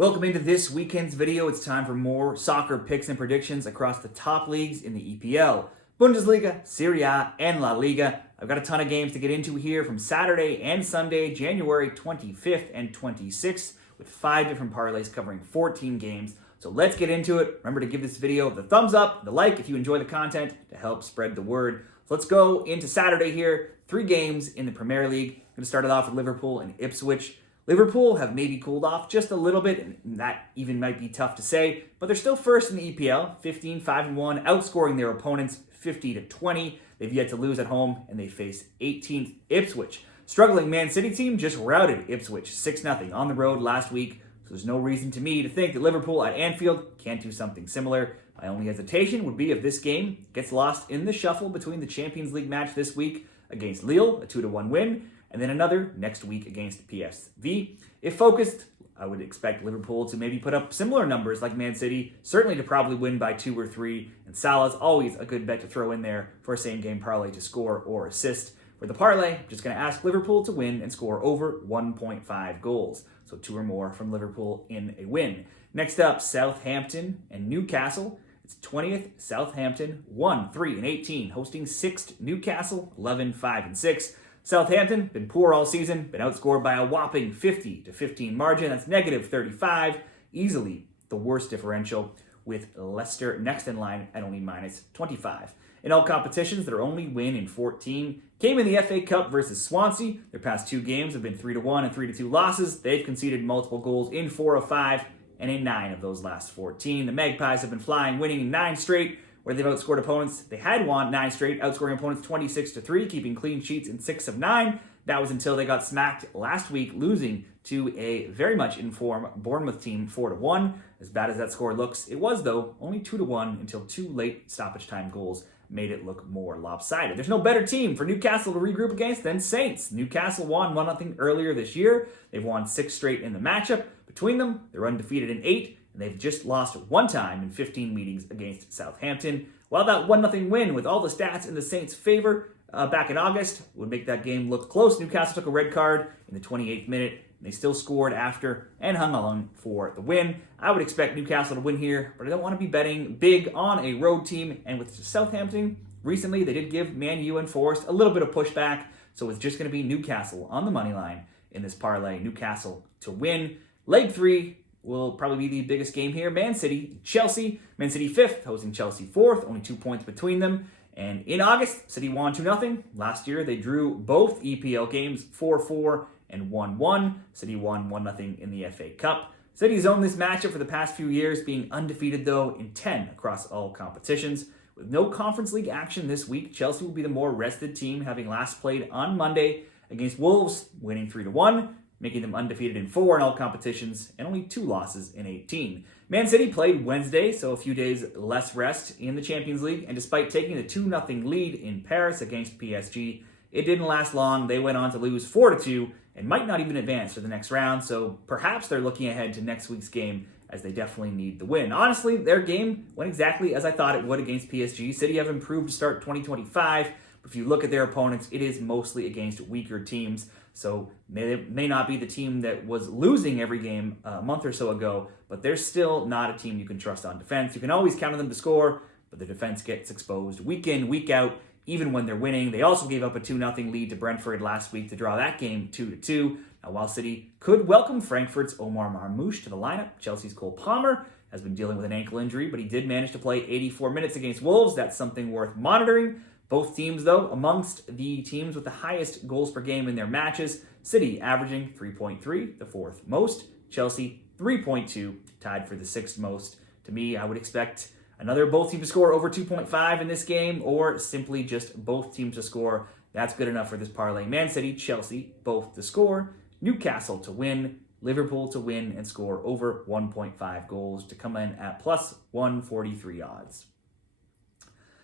Welcome into this weekend's video. It's time for more soccer picks and predictions across the top leagues in the EPL, Bundesliga, Serie A, and La Liga. I've got a ton of games to get into here from Saturday and Sunday, January 25th and 26th, with 5 different parlays covering 14 games. So let's get into it. Remember to give this video the thumbs up, the like if you enjoy the content to help spread the word. So let's go into Saturday here. 3 games in the Premier League. I'm going to start it off with Liverpool and Ipswich. Liverpool have maybe cooled off just a little bit, and that even might be tough to say, but they're still first in the EPL, 15-5-1, outscoring their opponents 50-20. They've yet to lose at home, and they face 18th Ipswich. Struggling Man City team just routed Ipswich 6-0 on the road last week, so there's no reason to me to think that Liverpool at Anfield can't do something similar. My only hesitation would be if this game gets lost in the shuffle between the Champions League match this week against Lille, a 2-1 win, and then another next week against PSV. If focused, I would expect Liverpool to maybe put up similar numbers like Man City, certainly to probably win by 2 or 3, and Salah's always a good bet to throw in there for a same-game parlay to score or assist. For the parlay, I'm just going to ask Liverpool to win and score over 1.5 goals, so 2 or more from Liverpool in a win. Next up, Southampton and Newcastle. It's 20th Southampton, 1-3-18, hosting 6th Newcastle, 11-5-6. Southampton, been poor all season, been outscored by a whopping 50-15 margin. That's negative 35, easily the worst differential, with Leicester next in line at only minus 25. In all competitions, their only win in 14 came in the FA Cup versus Swansea. Their past 2 games have been 3-1 and 3-2 losses. They've conceded multiple goals in 4 of 5 and in 9 of those last 14. The Magpies have been flying, winning 9 straight, where they've outscored opponents. They had won 9 straight, outscoring opponents 26-3, keeping clean sheets in 6 of 9. That was until they got smacked last week, losing to a very much in form Bournemouth team 4-1. As bad as that score looks, it was, though, only 2-1 until 2 late stoppage time goals made it look more lopsided. There's no better team for Newcastle to regroup against than Saints. Newcastle won 1-0 earlier this year. They've won 6 straight in the matchup. Between them, they're undefeated in 8. And they've just lost 1 time in 15 meetings against Southampton. While that 1-0 win with all the stats in the Saints' favor back in August would make that game look close, Newcastle took a red card in the 28th minute, and they still scored after and hung on for the win. I would expect Newcastle to win here, but I don't want to be betting big on a road team. And with Southampton, recently they did give Man U and Forest a little bit of pushback, so it's just going to be Newcastle on the money line in this parlay. Newcastle to win. Leg 3 will probably be the biggest game here. Man City, Chelsea. Man City 5th, hosting Chelsea 4th. Only 2 points between them. And in August, City won 2-0. Last year, they drew both EPL games 4-4 and 1-1. City won 1-0 in the FA Cup. City's owned this matchup for the past few years, being undefeated, though, in 10 across all competitions. With no Conference League action this week, Chelsea will be the more rested team, having last played on Monday against Wolves, winning 3-1. Making them undefeated in 4 in all competitions, and only 2 losses in 18. Man City played Wednesday, so a few days less rest in the Champions League, and despite taking the 2-0 lead in Paris against PSG, it didn't last long. They went on to lose 4-2, and might not even advance to the next round, so perhaps they're looking ahead to next week's game, as they definitely need the win. Honestly, their game went exactly as I thought it would against PSG. City have improved to start 2025, but if you look at their opponents, it is mostly against weaker teams. So they may not be the team that was losing every game a month or so ago, but they're still not a team you can trust on defense. You can always count on them to score, but the defense gets exposed week in, week out, even when they're winning. They also gave up a 2-0 lead to Brentford last week to draw that game 2-2. Now, while City could welcome Frankfurt's Omar Marmoush to the lineup, Chelsea's Cole Palmer has been dealing with an ankle injury, but he did manage to play 84 minutes against Wolves. That's something worth monitoring. Both teams, though, amongst the teams with the highest goals per game in their matches. City averaging 3.3, the 4th most. Chelsea, 3.2, tied for the 6th most. To me, I would expect both teams to score over 2.5 in this game, or simply just both teams to score. That's good enough for this parlay. Man City, Chelsea, both to score. Newcastle to win. Liverpool to win and score over 1.5 goals to come in at plus 143 odds.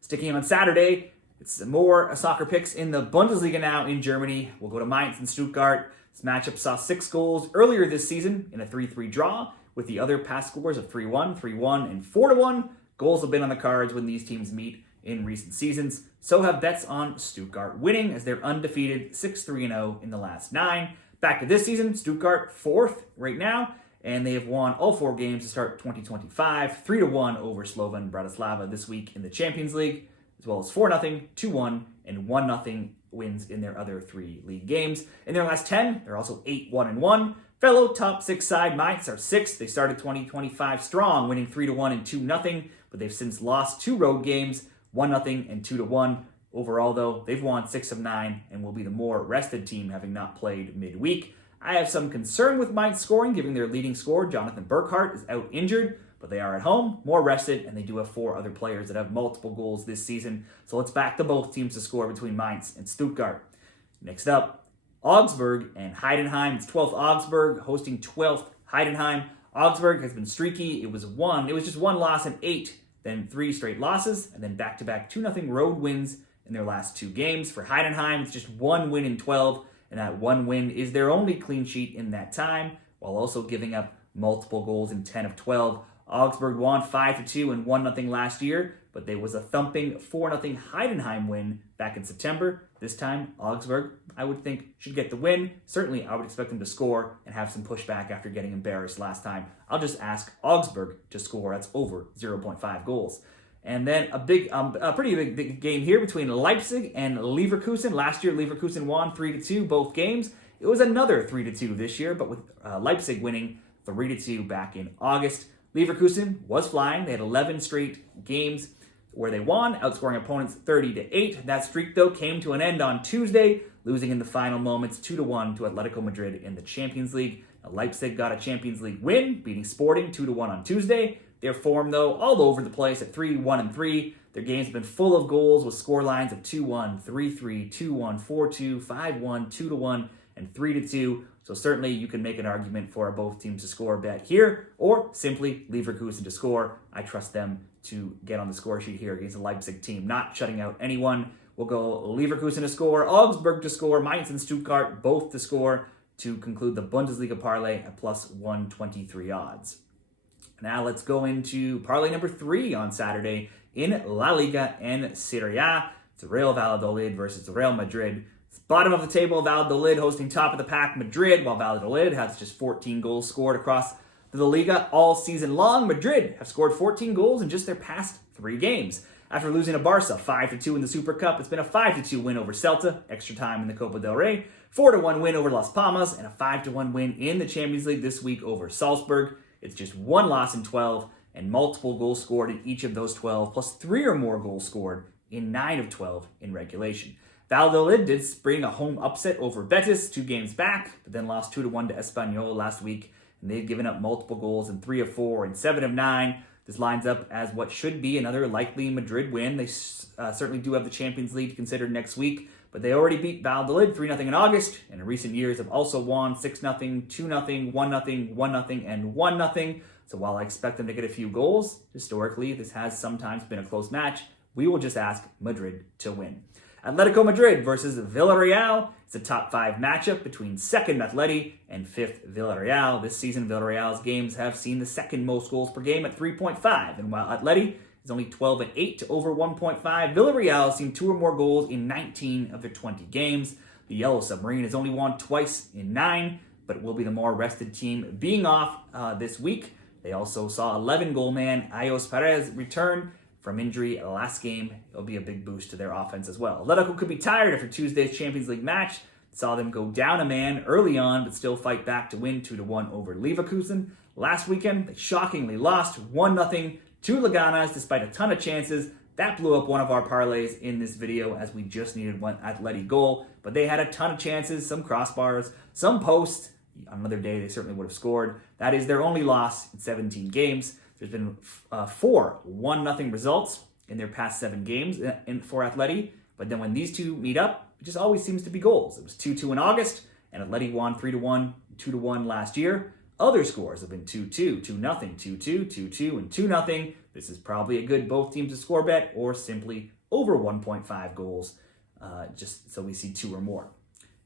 Sticking on Saturday, it's more soccer picks in the Bundesliga now in Germany. We'll go to Mainz and Stuttgart. This matchup saw 6 goals earlier this season in a 3-3 draw, with the other past scores of 3-1, 3-1, and 4-1. Goals have been on the cards when these teams meet in recent seasons. So have bets on Stuttgart winning, as they're undefeated 6-3-0 in the last 9. Back to this season, Stuttgart 4th right now, and they have won all 4 games to start 2025, 3-1 over Slovan Bratislava this week in the Champions League, as well as 4-0, 2-1, and 1-0 wins in their other 3 league games. In their last 10, they're also 8-1-1. Fellow top 6 side Mainz are 6th. They started 2025 strong, winning 3-1 and 2-0, but they've since lost 2 road games, 1-0 and 2-1. Overall, though, they've won 6 of 9 and will be the more rested team, having not played midweek. I have some concern with Mainz scoring, given their leading scorer, Jonathan Burkhardt, is out injured, but they are at home, more rested, and they do have 4 other players that have multiple goals this season. So let's back the both teams to score between Mainz and Stuttgart. Next up, Augsburg and Heidenheim. It's 12th Augsburg hosting 12th Heidenheim. Augsburg has been streaky. It was just 1 loss in 8, then 3 straight losses, and then back-to-back 2-0 road wins in their last 2 games. For Heidenheim, it's just 1 win in 12, and that 1 win is their only clean sheet in that time, while also giving up multiple goals in 10 of 12. Augsburg won 5-2 and 1-0 last year, but there was a thumping 4-0 Heidenheim win back in September. This time, Augsburg, I would think, should get the win. Certainly, I would expect them to score and have some pushback after getting embarrassed last time. I'll just ask Augsburg to score. That's over 0.5 goals. And then a pretty big game here between Leipzig and Leverkusen. Last year, Leverkusen won 3-2 both games. It was another 3-2 this year, but with Leipzig winning 3-2 back in August. Leverkusen was flying. They had 11 straight games where they won, outscoring opponents 30-8. That streak, though, came to an end on Tuesday, losing in the final moments 2-1 to Atletico Madrid in the Champions League. Now, Leipzig got a Champions League win, beating Sporting 2-1 on Tuesday. Their form, though, all over the place at 3-1-3. Their games have been full of goals with score lines of 2-1, 3-3, 2-1, 4-2, 5-1, 2-1, and 3-2. So certainly you can make an argument for both teams to score bet here, or simply Leverkusen to score. I trust them to get on the score sheet here against the Leipzig team, not shutting out anyone. We'll go Leverkusen to score, Augsburg to score, Mainz and Stuttgart both to score to conclude the Bundesliga parlay at plus 123 odds. Now let's go into parlay number 3 on Saturday in La Liga and Serie A. It's Real Valladolid versus Real Madrid. It's bottom of the table, Valladolid hosting top of the pack Madrid, while Valladolid has just 14 goals scored across the Liga all season long. Madrid have scored 14 goals in just their past 3 games. After losing to Barca 5-2 in the Super Cup, it's been a 5-2 win over Celta, extra time in the Copa del Rey, 4-1 win over Las Palmas, and a 5-1 win in the Champions League this week over Salzburg. It's just 1 loss in 12 and multiple goals scored in each of those 12, plus 3 or more goals scored in 9 of 12 in regulation. Valladolid did spring a home upset over Betis 2 games back, but then lost 2-1 to Espanyol last week, and they've given up multiple goals in 3 of 4 and 7 of 9. This lines up as what should be another likely Madrid win. They certainly do have the Champions League to consider next week, but they already beat Valladolid 3-0 in August, and in recent years have also won 6-0, 2-0, 1-0, 1-0, and 1-0. So while I expect them to get a few goals, historically this has sometimes been a close match. We will just ask Madrid to win. Atletico Madrid versus Villarreal. It's a top 5 matchup between 2nd Atleti and 5th Villarreal. This season, Villarreal's games have seen the 2nd most goals per game at 3.5, and while Atleti is only 12-8 to over 1.5, Villarreal has seen 2 or more goals in 19 of their 20 games. The Yellow Submarine has only won twice in 9, but will be the more rested team being off this week. They also saw 11-goal man Ayos Perez return from injury last game. It'll be a big boost to their offense as well. Atletico could be tired after Tuesday's Champions League match. Saw them go down a man early on, but still fight back to win 2-1 over Leverkusen. Last weekend, they shockingly lost 1-0 to Leganes despite a ton of chances. That blew up one of our parlays in this video as we just needed one Atleti goal, but they had a ton of chances, some crossbars, some posts. On another day, they certainly would have scored. That is their only loss in 17 games. There's been 4 1-0 results in their past 7 games for Atleti, but then when these two meet up, it just always seems to be goals. It was 2-2 in August, and Atleti won 3-1, 2-1 last year. Other scores have been 2-2, 2-0, 2-2, 2-2, and 2-0. This is probably a good both teams to score bet, or simply over 1.5 goals, just so we see 2 or more.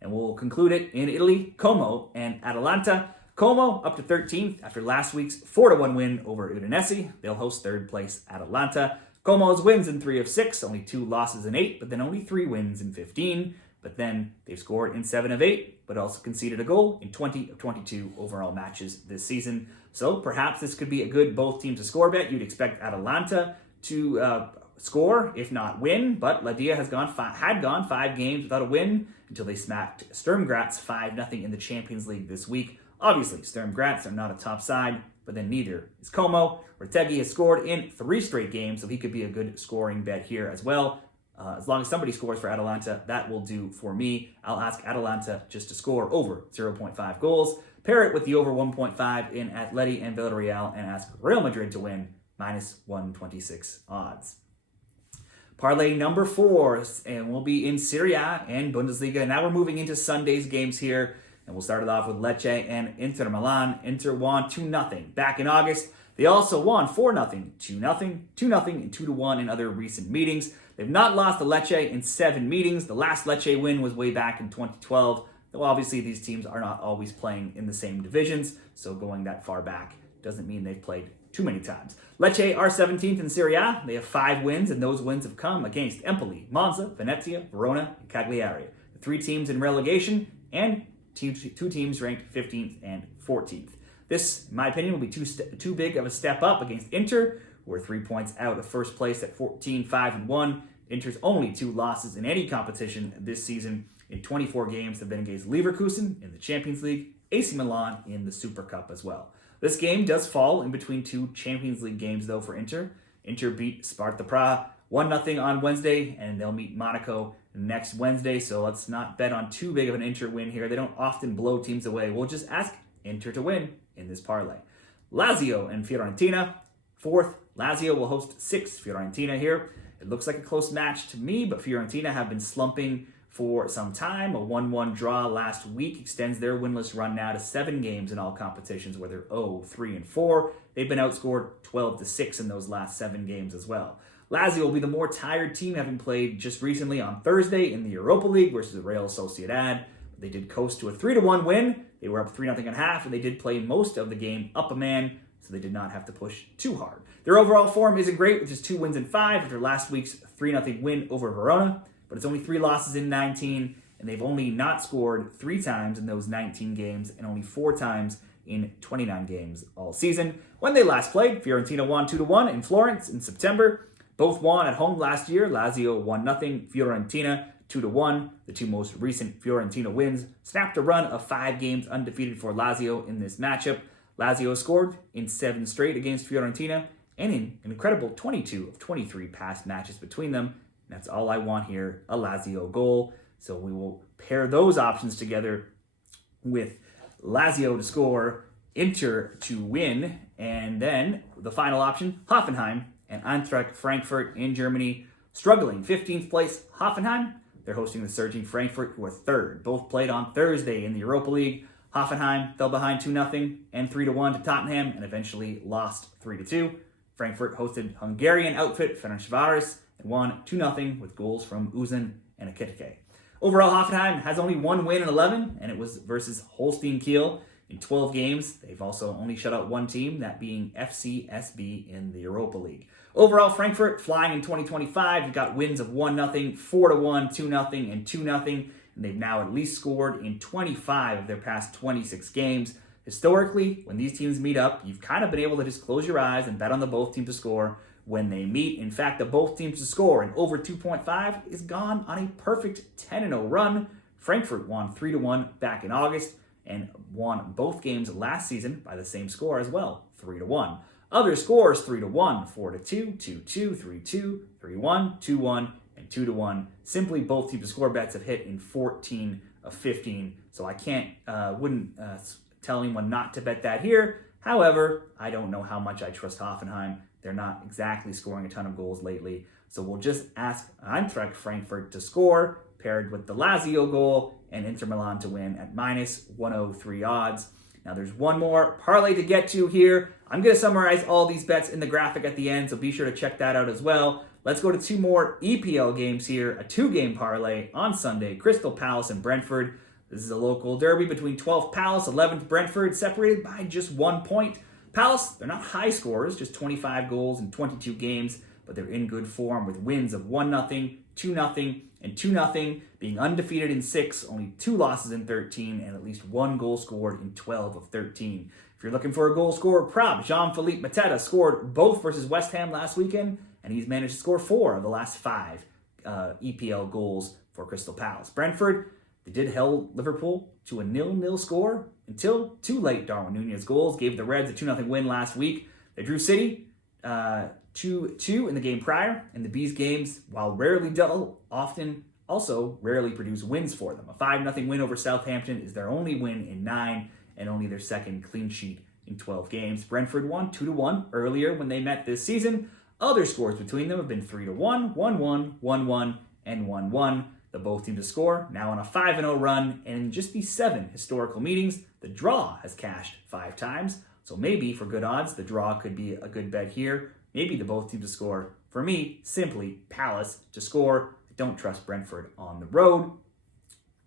And we'll conclude it in Italy, Como and Atalanta. Como up to 13th after last week's 4-1 win over Udinese. They'll host 3rd place Atalanta. Como's wins in 3 of 6, only 2 losses in 8, but then only 3 wins in 15. but then they've scored in 7 of 8, but also conceded a goal in 20 of 22 overall matches this season. So perhaps this could be a good both teams to score bet. You'd expect Atalanta to score, if not win, but Liga had gone 5 games without a win until they smacked Sturm Graz 5-0 in the Champions League this week. Obviously, Sturm Graz are not a top side, but then neither is Como. Ortegi has scored in 3 straight games, so he could be a good scoring bet here as well. As long as somebody scores for Atalanta, that will do for me. I'll ask Atalanta just to score over 0.5 goals. Pair it with the over 1.5 in Atleti and Villarreal and ask Real Madrid to win minus 126 odds. Parlay number 4, and we'll be in Serie A and Bundesliga. Now we're moving into Sunday's games here, and we'll start it off with Lecce and Inter Milan. Inter won 2-0 back in August. They also won 4-0, 2-0, 2-0, and 2-1 in other recent meetings. They've not lost to Lecce in 7 meetings. The last Lecce win was way back in 2012, though obviously these teams are not always playing in the same divisions, so going that far back doesn't mean they've played too many times. Lecce are 17th in Serie A. They have 5 wins, and those wins have come against Empoli, Monza, Venezia, Verona, and Cagliari. The 3 teams in relegation, and 2 teams ranked 15th and 14th. This, in my opinion, will be too big of a step up against Inter, who are 3 points out of first place at 14-5-1. Inter's only 2 losses in any competition this season in 24 games have been against Leverkusen in the Champions League, AC Milan in the Super Cup as well. This game does fall in between 2 Champions League games, though, for Inter. Inter beat Sparta Prague 1-0 on Wednesday, and they'll meet Monaco next Wednesday, so let's not bet on too big of an Inter win here. They don't often blow teams away. We'll just ask Inter to win in this parlay. Lazio and Fiorentina, 4th. Lazio will host 6th Fiorentina here. It looks like a close match to me, but Fiorentina have been slumping for some time. A 1-1 draw last week extends their winless run now to 7 games in all competitions, where they're 0-3-4. They've been outscored 12-6 in those last 7 games as well. Lazio will be the more tired team, having played just recently on Thursday in the Europa League versus Real Sociedad. They did coast to a 3-1 win. They were up 3-0 at half, and they did play most of the game up a man, so they did not have to push too hard. Their overall form isn't great, with just 2 wins and 5 after last week's 3-0 win over Verona, but it's only 3 losses in 19, and they've only not scored 3 times in those 19 games and only 4 times in 29 games all season. When they last played, Fiorentina won 2-1 in Florence in September. Both won at home last year. Lazio 1-0, Fiorentina 2-1. The 2 most recent Fiorentina wins snapped a run of 5 games undefeated for Lazio in this matchup. Lazio scored in 7 straight against Fiorentina and in an incredible 22 of 23 past matches between them. That's all I want here, a Lazio goal. So we will pair those options together with Lazio to score, Inter to win, and then the final option, Hoffenheim and Eintracht Frankfurt in Germany. Struggling 15th place Hoffenheim. They're hosting the surging Frankfurt, who are 3rd. Both played on Thursday in the Europa League. Hoffenheim fell behind 2-0 and 3-1 to Tottenham and eventually lost 3-2. Frankfurt hosted Hungarian outfit Ferencváros and won 2-0 with goals from Uzun and Ekitike. Overall, Hoffenheim has only 1 win in 11, and it was versus Holstein Kiel in 12 games. They've also only shut out 1 team, that being FCSB in the Europa League. Overall, Frankfurt flying in 2025. You've got wins of 1-0, 4-1, 2-0, and 2-0. And they've now at least scored in 25 of their past 26 games. Historically, when these teams meet up, you've kind of been able to just close your eyes and bet on the both teams to score when they meet. In fact, the both teams to score and over 2.5 is gone on a perfect 10-0 run. Frankfurt won 3-1 back in August and won both games last season by the same score as well, 3-1. Other scores, 3-1, 4-2, 2-2, 3-2, 3-1, 2-1, and 2-1. Simply both teams to score bets have hit in 14 of 15, so I wouldn't tell anyone not to bet that here. However, I don't know how much I trust Hoffenheim. They're not exactly scoring a ton of goals lately, so we'll just ask Eintracht Frankfurt to score, paired with the Lazio goal, and Inter Milan to win at minus 103 odds. Now there's one more parlay to get to here. I'm going to summarize all these bets in the graphic at the end, so be sure to check that out as well. Let's go to 2 more EPL games here. A 2-game parlay on Sunday, Crystal Palace and Brentford. This is a local derby between 12th Palace, 11th Brentford, separated by just 1 point. Palace, they're not high scorers, just 25 goals in 22 games, but but they're in good form with wins of 1-0, 2-0, and 2-0, being undefeated in 6, only 2 losses in 13, and at least 1 goal scored in 12 of 13. If you're looking for a goal scorer prop, Jean-Philippe Mateta scored both versus West Ham last weekend, and he's managed to score 4 of the last 5 EPL goals for Crystal Palace. Brentford, they did hold Liverpool to a 0-0 score until 2 late Darwin Núñez goals gave the Reds a 2-0 win last week. They drew City 2-2 in the game prior, and the Bees games, while rarely dull, often also rarely produce wins for them. A 5-0 win over Southampton is their only win in 9 and only their second clean sheet in 12 games. Brentford won 2-1 earlier when they met this season. Other scores between them have been 3-1, 1-1, 1-1, and 1-1. The both teams to score, now on a 5-0 run, and in just these 7 historical meetings, the draw has cashed 5 times. So maybe, for good odds, the draw could be a good bet here. Maybe the both teams to score. For me, simply Palace to score. I don't trust Brentford on the road.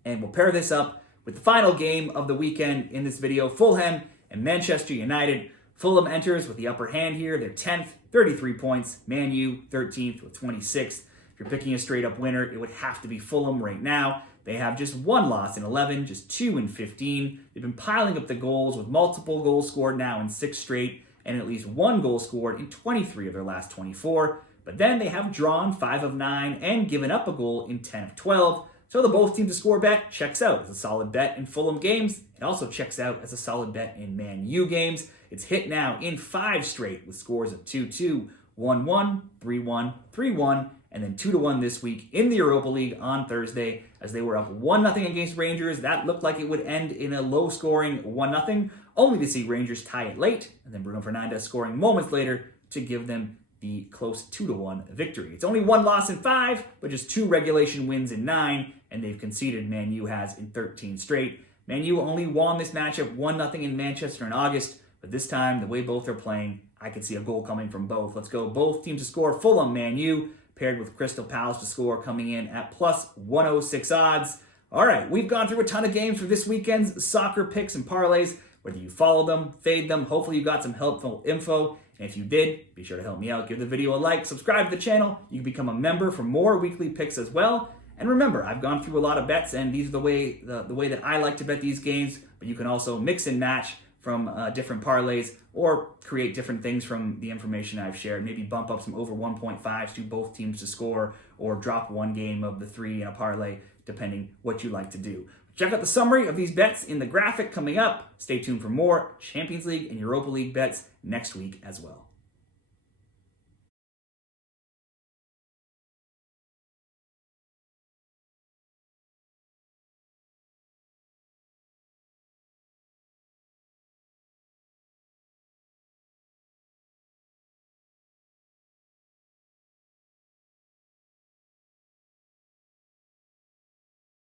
And we'll pair this up with the final game of the weekend in this video, Fulham and Manchester United. Fulham enters with the upper hand here. They're 10th, 33 points. Man U, 13th with 26. If you're picking a straight-up winner, it would have to be Fulham right now. They have just 1 loss in 11, just 2 in 15. They've been piling up the goals with multiple goals scored now in 6 straight, and at least 1 goal scored in 23 of their last 24. But then they have drawn 5 of 9 and given up a goal in 10 of 12. So the both teams to score bet checks out as a solid bet in Fulham games. It also checks out as a solid bet in Man U games. It's hit now in 5 straight with scores of 2-2, 1-1, 3-1, 3-1, and then 2-1 this week in the Europa League on Thursday as they were up 1-0 against Rangers. That looked like it would end in a low-scoring 1-0, only to see Rangers tie it late, and then Bruno Fernandes scoring moments later to give them the close 2-1 victory. It's only 1 loss in 5, but just 2 regulation wins in 9, and they've conceded, Man U has, in 13 straight. Man U only won this matchup 1-0 in Manchester in August, but this time, the way both are playing, I could see a goal coming from both. Let's go both teams to score. Fulham, Man U, paired with Crystal Palace to score, coming in at plus 106 odds. All right, we've gone through a ton of games for this weekend's soccer picks and parlays. Whether you follow them, fade them, hopefully you got some helpful info. And if you did, be sure to help me out. Give the video a like, subscribe to the channel. You can become a member for more weekly picks as well. And remember, I've gone through a lot of bets, and these are the way that I like to bet these games. But you can also mix and match from different parlays or create different things from the information I've shared. Maybe bump up some over 1.5s to both teams to score, or drop 1 game of the 3 in a parlay, depending what you like to do. Check out the summary of these bets in the graphic coming up. Stay tuned for more Champions League and Europa League bets next week as well.